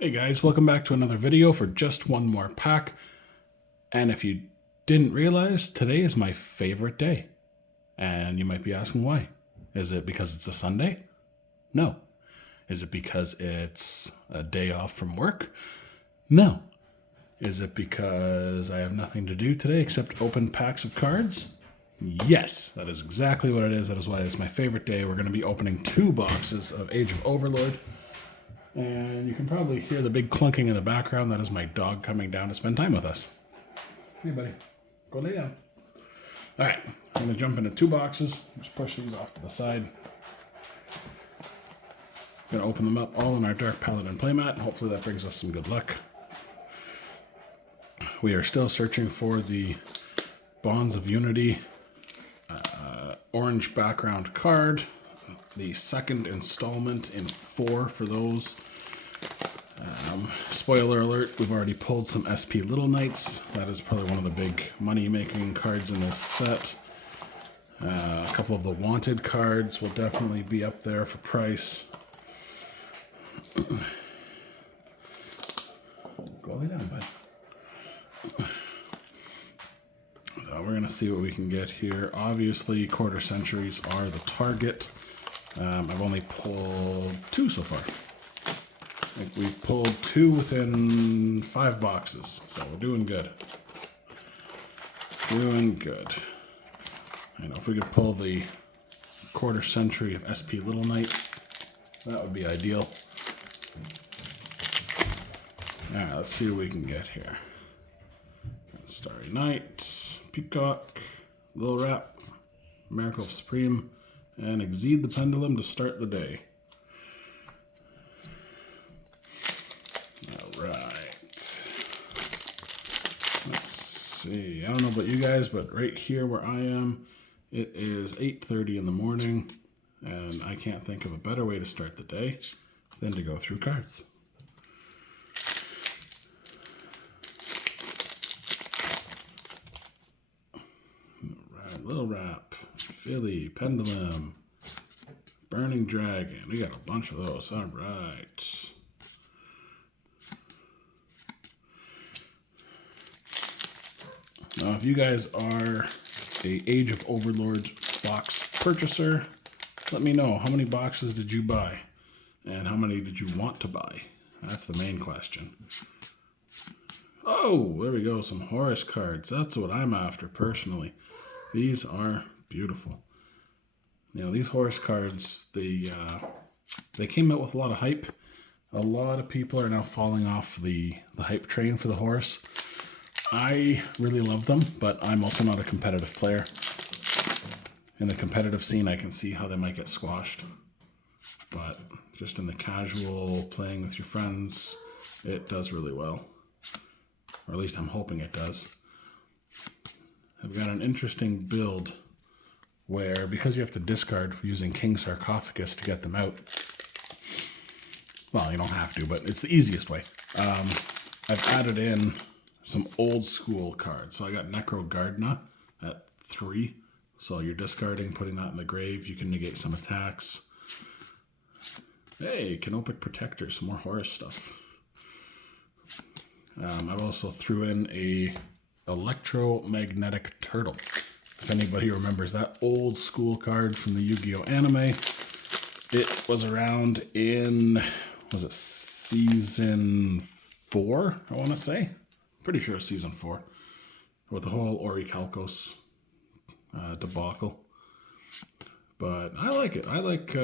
Hey guys, welcome back to another video for just one more pack. And if you didn't realize, today is my favorite day. And you might be asking why. Is it because it's a Sunday? No. Is it because it's a day off from work? No. Is it because I have nothing to do today except open packs of cards? Yes, that is exactly what it is. That is why it's my favorite day. We're going to be opening 2 boxes of Age of Overlord. And you can probably hear the big clunking in the background. That is my dog coming down to spend time with us. Hey, buddy. Go lay down. All right. I'm going to jump into 2 boxes. Just push these off to the side. Going to open them up all in our Dark Paladin playmat. Hopefully that brings us some good luck. We are still searching for the Bonds of Unity orange background card. The second installment in 4 for those. Spoiler alert, we've already pulled some SP Little Knights. That is probably one of the big money-making cards in this set. A couple of the Wanted cards will definitely be up there for price. Go lay down, bud. So we're going to see what we can get here. Obviously, quarter centuries are the target. I've only pulled 2 so far. I think we've pulled 2 within 5 boxes, so we're doing good. Doing good. I know if we could pull the quarter century of SP Little Knight, that would be ideal. Alright, let's see what we can get here. Starry Night, Peacock, Little Rat, Miracle of Supreme, and Exceed the Pendulum to start the day. Alright. Let's see. I don't know about you guys, but right here where I am, it is 8:30 in the morning, and I can't think of a better way to start the day than to go through cards. Alright, Little Rap, Philly, Pendulum, Burning Dragon. We got a bunch of those. Alright. Now, if you guys are a Age of Overlord box purchaser, let me know. How many boxes did you buy? And how many did you want to buy? That's the main question. Oh, there we go. Some Horus cards. That's what I'm after, personally. These are beautiful. You know, these Horus cards, they came out with a lot of hype. A lot of people are now falling off the hype train for the Horus. I really love them, but I'm also not a competitive player. In the competitive scene, I can see how they might get squashed. But just in the casual playing with your friends, it does really well. Or at least I'm hoping it does. I've got an interesting build where, because you have to discard using King Sarcophagus to get them out, well, you don't have to, but it's the easiest way. I've added in some old school cards. So I got Necro Gardna at 3. So you're discarding, putting that in the grave. You can negate some attacks. Hey, Canopic Protector, some more Horus stuff. I've also threw in a Electromagnetic Turtle. If anybody remembers that old school card from the Yu-Gi-Oh anime, it was around in, was it season 4, I want to say? Pretty sure it's season 4, with the whole Orichalcos debacle. But I like it. I like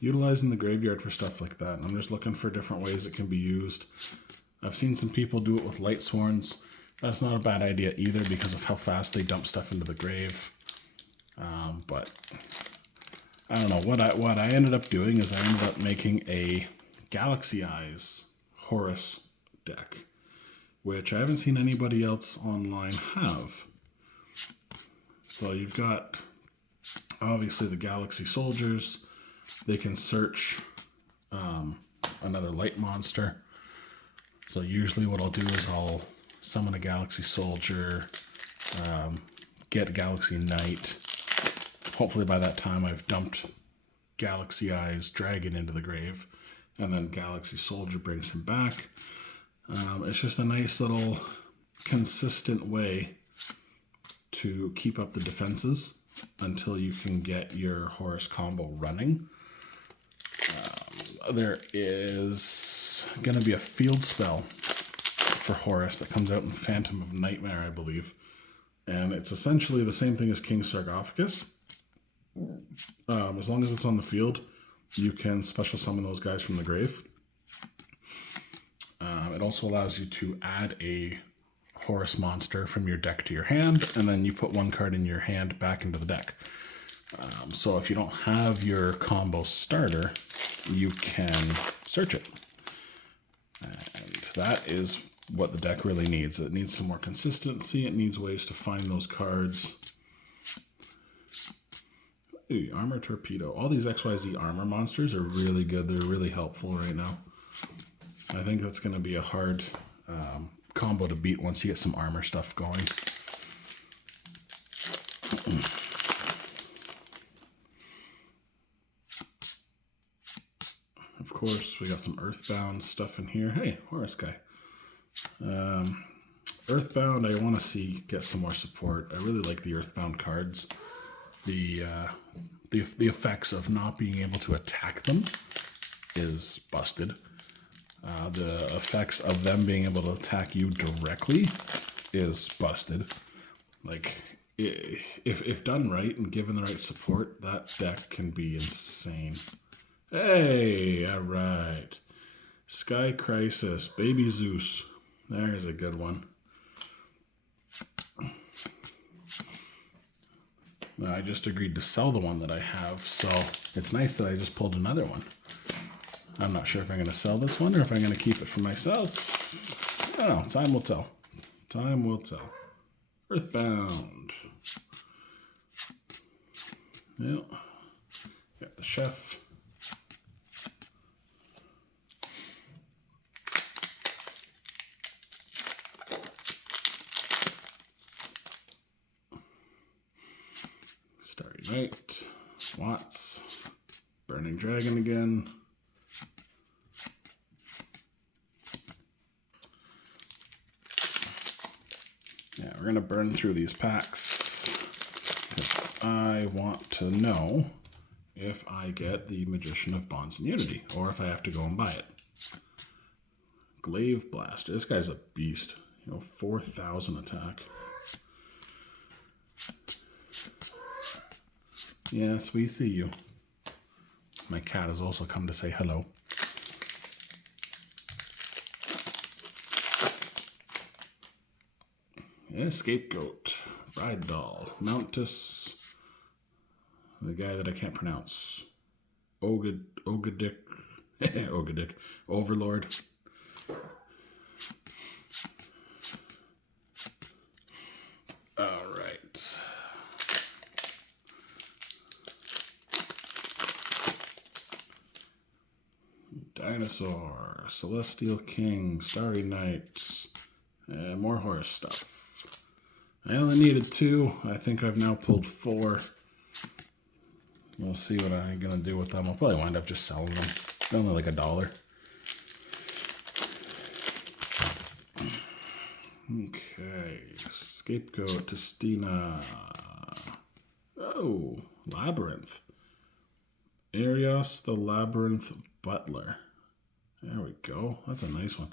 utilizing the graveyard for stuff like that. I'm just looking for different ways it can be used. I've seen some people do it with Light Sworns. That's not a bad idea either because of how fast they dump stuff into the grave. But I don't know. What I ended up doing is I ended up making a Galaxy Eyes Horus deck, which I haven't seen anybody else online have. So you've got, obviously, the Galaxy Soldiers. They can search another light monster. So usually what I'll do is I'll summon a Galaxy Soldier, get a Galaxy Knight. Hopefully by that time I've dumped Galaxy Eyes Dragon into the grave. and then Galaxy Soldier brings him back. It's just a nice little consistent way to keep up the defenses until you can get your Horus combo running. There is going to be a field spell for Horus that comes out in Phantom of Nightmare, I believe. And it's essentially the same thing as King's Sarcophagus. As long as it's on the field, you can special summon those guys from the grave. It also allows you to add a Horus monster from your deck to your hand, and then you put one card in your hand back into the deck. So if you don't have your combo starter, you can search it. And that is what the deck really needs. It needs some more consistency. It needs ways to find those cards. Ooh, Armor Torpedo. All these XYZ armor monsters are really good. They're really helpful right now. I think that's going to be a hard combo to beat once you get some armor stuff going. Of course, we got some Earthbound stuff in here. Hey, Horus guy. Earthbound, I want to get some more support. I really like the Earthbound cards. The effects of not being able to attack them is busted. The effects of them being able to attack you directly is busted. Like, if done right and given the right support, that deck can be insane. Hey, all right. Sky Crisis, Baby Zeus. There's a good one. I just agreed to sell the one that I have, so it's nice that I just pulled another one. I'm not sure if I'm going to sell this one or if I'm going to keep it for myself. I don't know. Time will tell. Time will tell. Earthbound. Yeah. Got the chef. Starry Night. Watts. Burning Dragon again. Yeah, we're going to burn through these packs because I want to know if I get the Magician of Bonds and Unity or if I have to go and buy it. Glaive Blaster. This guy's a beast. 4,000 attack. Yes, we see you. My cat has also come to say hello. Yeah, Scapegoat, Bride Doll, Mountus, the guy that I can't pronounce, Ogadic, Overlord. All right. Dinosaur, Celestial King, Starry Night, and more Horus stuff. I only needed 2. I think I've now pulled 4. We'll see what I'm going to do with them. I'll probably wind up just selling them. They're only like $1. Okay. Scapegoat, Testina. Oh, Labyrinth. Arios the Labyrinth Butler. There we go. That's a nice one.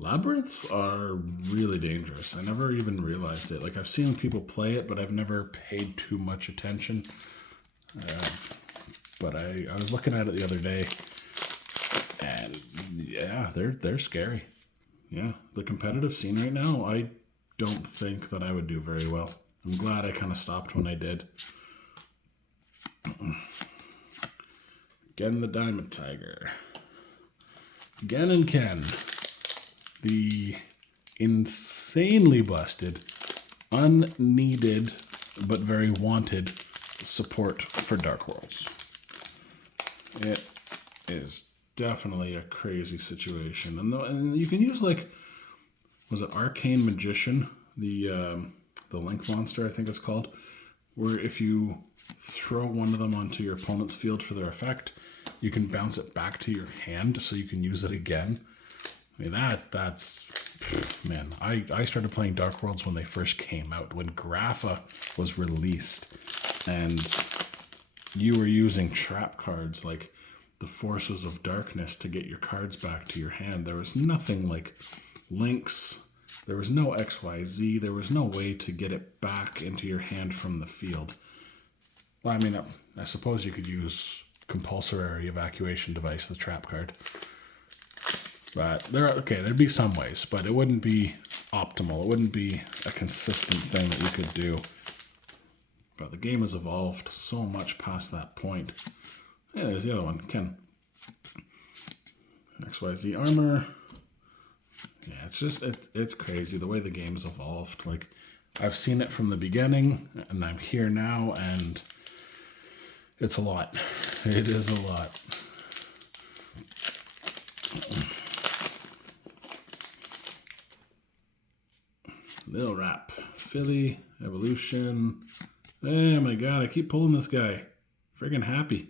Labyrinths are really dangerous. I never even realized it. Like, I've seen people play it, but I've never paid too much attention. But I was looking at it the other day, and yeah, they're scary. Yeah, the competitive scene right now, I don't think that I would do very well. I'm glad I kind of stopped when I did. Again, the Diamond Tiger. Again and Ken. The insanely busted, unneeded, but very wanted support for Dark Worlds. It is definitely a crazy situation. And you can use, like, was it Arcane Magician? The Link monster, I think it's called, where if you throw one of them onto your opponent's field for their effect, you can bounce it back to your hand so you can use it again. I mean, that's man, I started playing Dark Worlds when they first came out, when Grapha was released, and you were using trap cards like the Forces of Darkness to get your cards back to your hand. There was nothing like links, there was no XYZ, there was no way to get it back into your hand from the field. Well, I mean, I suppose you could use Compulsory Evacuation Device, the trap card. But there'd be some ways, but it wouldn't be optimal. It wouldn't be a consistent thing that you could do. But the game has evolved so much past that point. Yeah, there's the other one, Ken. XYZ armor. Yeah, it's just, it's crazy the way the game's evolved. Like, I've seen it from the beginning, and I'm here now, and it's a lot. It is a lot. Lil Rap, Philly, Evolution. Oh my god, I keep pulling this guy. Friggin' happy.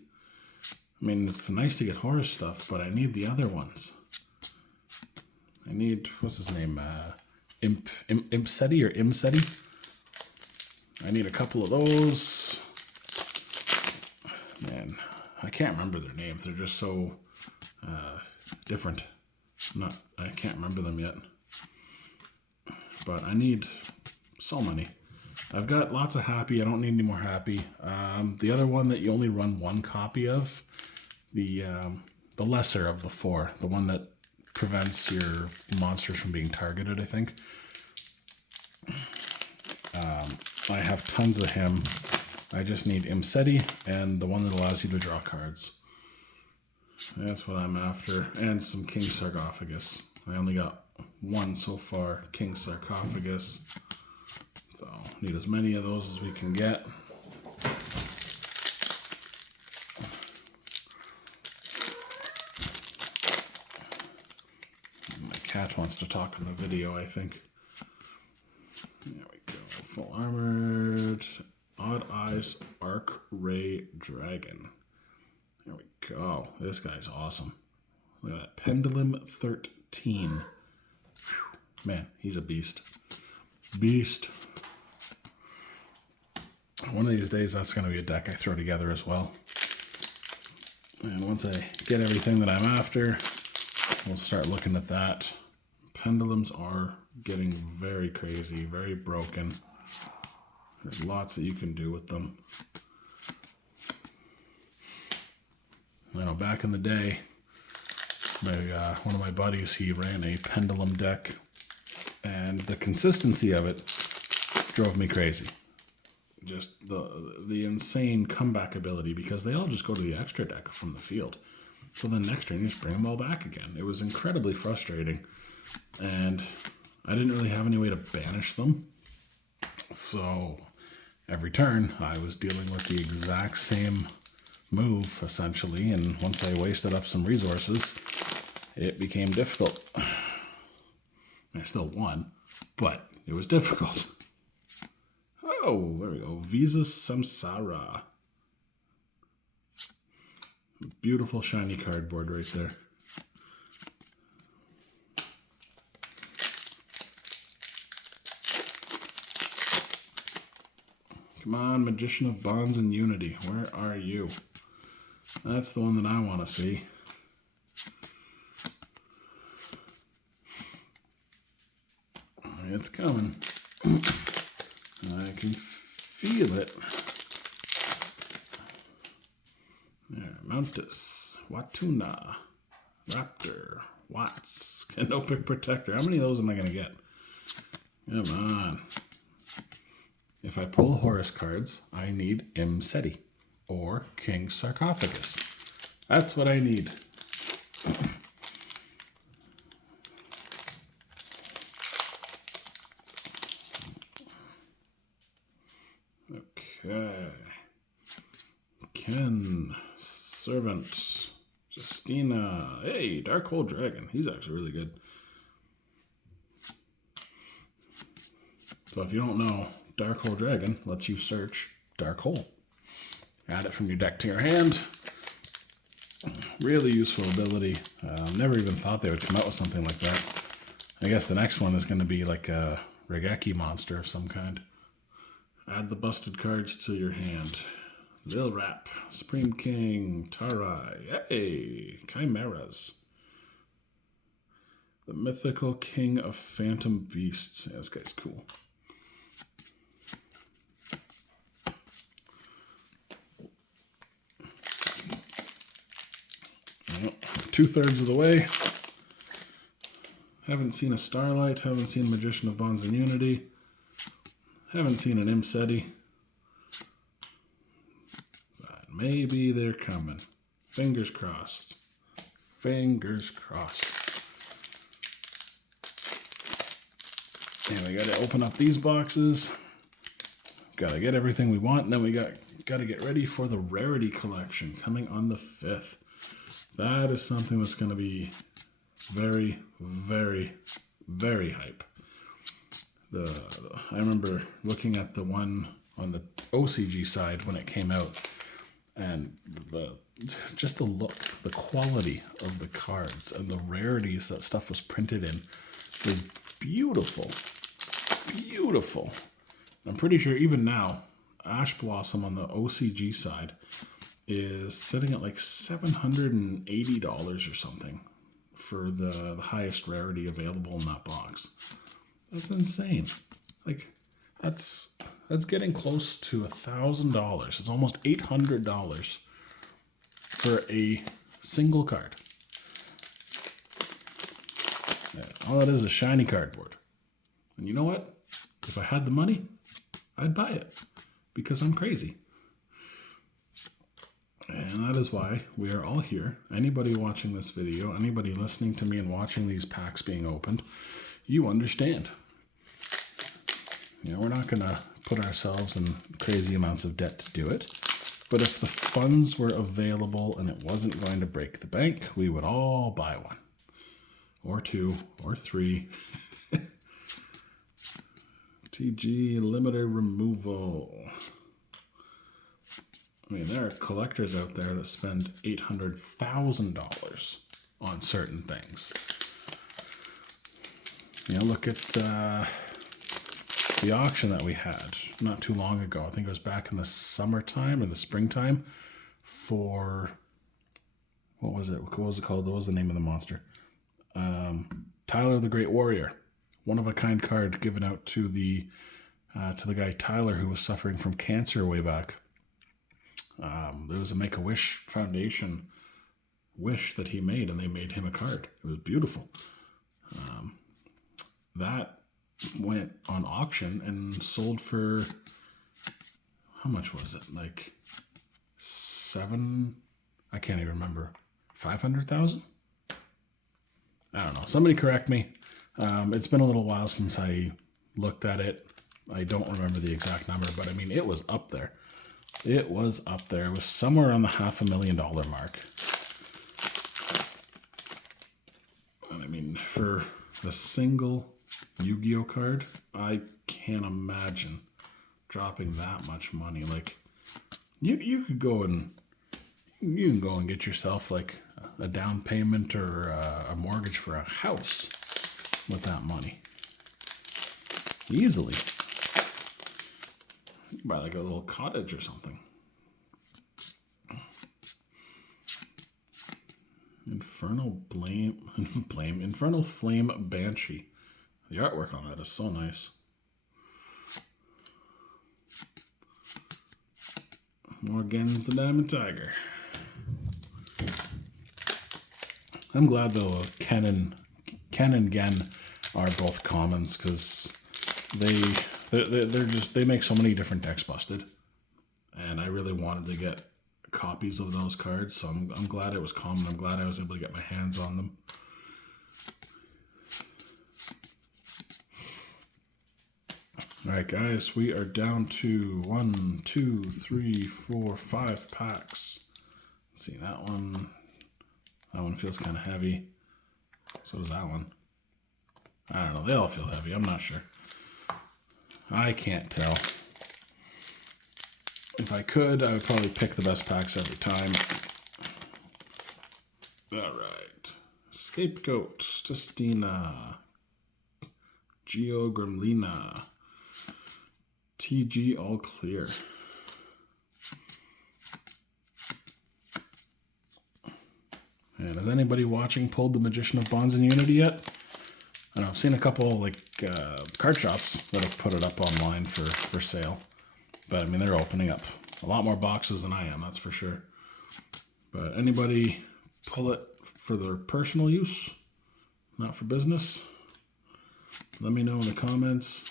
I mean, it's nice to get horror stuff, but I need the other ones. I need, what's his name? Impseti or Imseti? I need a couple of those. Man, I can't remember their names. They're just so different. I can't remember them yet. But I need so many. I've got lots of happy. I don't need any more happy. The other one that you only run one copy of, the lesser of the four, the one that prevents your monsters from being targeted, I think. I have tons of him. I just need Imseti and the one that allows you to draw cards. That's what I'm after. And some King Sarcophagus. I only got one so far, King Sarcophagus. So need as many of those as we can get. My cat wants to talk in the video, I think. There we go. Full armored. Odd Eyes Arc Ray Dragon. There we go. This guy's awesome. Look at that. Pendulum 13. Man, he's a beast. Beast. One of these days, that's going to be a deck I throw together as well. And once I get everything that I'm after, we'll start looking at that. Pendulums are getting very crazy, very broken. There's lots that you can do with them. You know, back in the day, one of my buddies, he ran a pendulum deck, and the consistency of it drove me crazy. Just the insane comeback ability, because they all just go to the extra deck from the field. So then next turn, you just bring them all back again. It was incredibly frustrating, and I didn't really have any way to banish them. So every turn, I was dealing with the exact same move, essentially, and once I wasted up some resources, it became difficult. I still won, but it was difficult. Oh, there we go. Visa Samsara. Beautiful shiny cardboard right there. Come on, Magician of Bonds and Unity. Where are you? That's the one that I want to see. It's coming. I can feel it. There, Mountus, Watuna, Raptor, Watts, Canopic Protector. How many of those am I going to get? Come on. If I pull Horus cards, I need Imseti or King Sarcophagus. That's what I need. Okay. Ken, Servant, Justina. Hey, Dark Hole Dragon. He's actually really good. So if you don't know, Dark Hole Dragon lets you search Dark Hole. Add it from your deck to your hand. Really useful ability. Never even thought they would come out with something like that. I guess the next one is going to be like a Regeki monster of some kind. Add the busted cards to your hand. Lil Rap, Supreme King, Tarai, hey, Chimeras. The Mythical King of Phantom Beasts. Yeah, this guy's cool. Well, 2/3 of the way. Haven't seen a Starlight, haven't seen Magician of Bonds and Unity, haven't seen an Imseti. But maybe they're coming. Fingers crossed. Fingers crossed. And we got to open up these boxes. Got to get everything we want, and then we got to get ready for the Rarity Collection coming on the 5th. That is something that's going to be very, very, very hype. I remember looking at the one on the OCG side when it came out, and just the look, the quality of the cards, and the rarities that stuff was printed in was beautiful. Beautiful. I'm pretty sure even now, Ash Blossom on the OCG side is sitting at like $780 or something for the highest rarity available in that box. That's insane. Like, that's getting close to $1,000. It's almost $800 for a single card. Yeah, all that is shiny cardboard. And you know what? If I had the money, I'd buy it because I'm crazy. And that is why we are all here. Anybody watching this video, anybody listening to me and watching these packs being opened, you understand. You know, we're not going to put ourselves in crazy amounts of debt to do it. But if the funds were available and it wasn't going to break the bank, we would all buy one. Or two, or three. TG limiter removal. I mean, there are collectors out there that spend $800,000 on certain things. You know, look at the auction that we had not too long ago. I think it was back in the summertime or the springtime for, what was it? What was it called? What was the name of the monster? Tyler the Great Warrior. One-of-a-kind card given out to the guy Tyler, who was suffering from cancer way back. There was a Make-A-Wish Foundation wish that he made, and they made him a card. It was beautiful. That went on auction and sold for, how much was it? Like I can't even remember. 500,000? I don't know. Somebody correct me. It's been a little while since I looked at it. I don't remember the exact number, but I mean, it was up there. It was up there. It was somewhere around the $500,000 mark. And I mean, for the single Yu-Gi-Oh card, I can't imagine dropping that much money. Like, you could go and you can go and get yourself like a down payment or a mortgage for a house with that money. Easily. You can buy like a little cottage or something. Infernal Flame Banshee. The artwork on that is so nice. Morgan's the Diamond Tiger. I'm glad though Ken and Gen are both commons, because they make so many different decks busted, and I really wanted to get copies of those cards, so I'm glad it was common. I'm glad I was able to get my hands on them. All right, guys, we are down to 1, 2, 3, 4, 5 packs. Let's see, that one feels kind of heavy. So does that one. I don't know. They all feel heavy. I'm not sure. I can't tell. If I could, I would probably pick the best packs every time. All right. Scapegoat, Testina, Geo Gremlina, TG All Clear. And has anybody watching pulled the Magician of Bonds in Unity yet? I know I've seen a couple like card shops that have put it up online for sale. But I mean, they're opening up a lot more boxes than I am, that's for sure. But anybody pull it for their personal use, not for business? Let me know in the comments.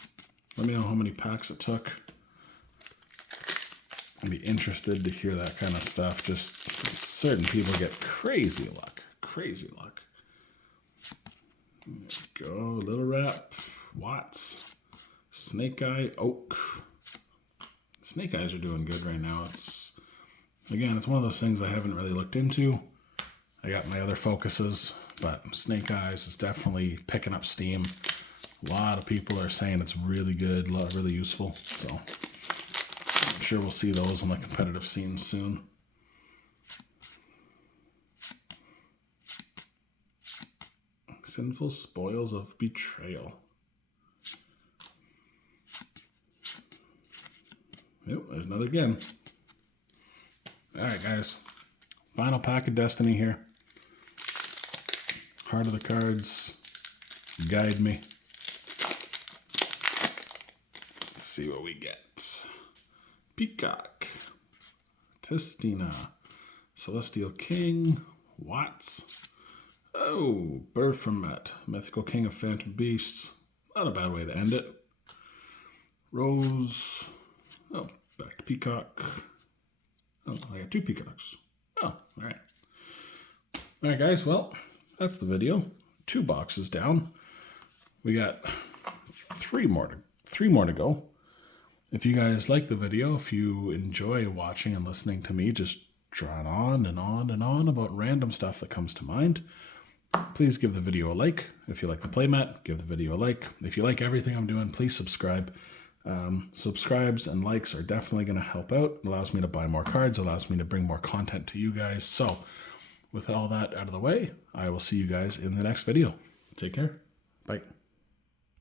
Let me know how many packs it took. I'd be interested to hear that kind of stuff. Just certain people get crazy luck. Crazy luck. There we go. Little Rap. Watts. Snake Eye. Oak. Snake Eyes are doing good right now. It's one of those things I haven't really looked into. I got my other focuses, but Snake Eyes is definitely picking up steam. A lot of people are saying it's really good, really useful. So I'm sure we'll see those on the competitive scene soon. Sinful Spoils of Betrayal. Yep, there's another again. Alright guys, final pack of Destiny here. Heart of the cards, guide me. Let's see what we get. Peacock, Testina, Celestial King, Watts. Oh, Bird from Met, Mythical King of Phantom Beasts. Not a bad way to end it. Rose. Oh, back to Peacock. Oh, I got 2 Peacocks. Oh, alright. Alright guys, well, that's the video. 2 boxes down. We got 3 more to go. If you guys like the video, if you enjoy watching and listening to me just drone on and on and on about random stuff that comes to mind, please give the video a like. If you like the playmat, give the video a like. If you like everything I'm doing, please subscribe. Subscribes and likes are definitely going to help out. It allows me to buy more cards, allows me to bring more content to you guys. So with all that out of the way, I will see you guys in the next video. Take care. Bye.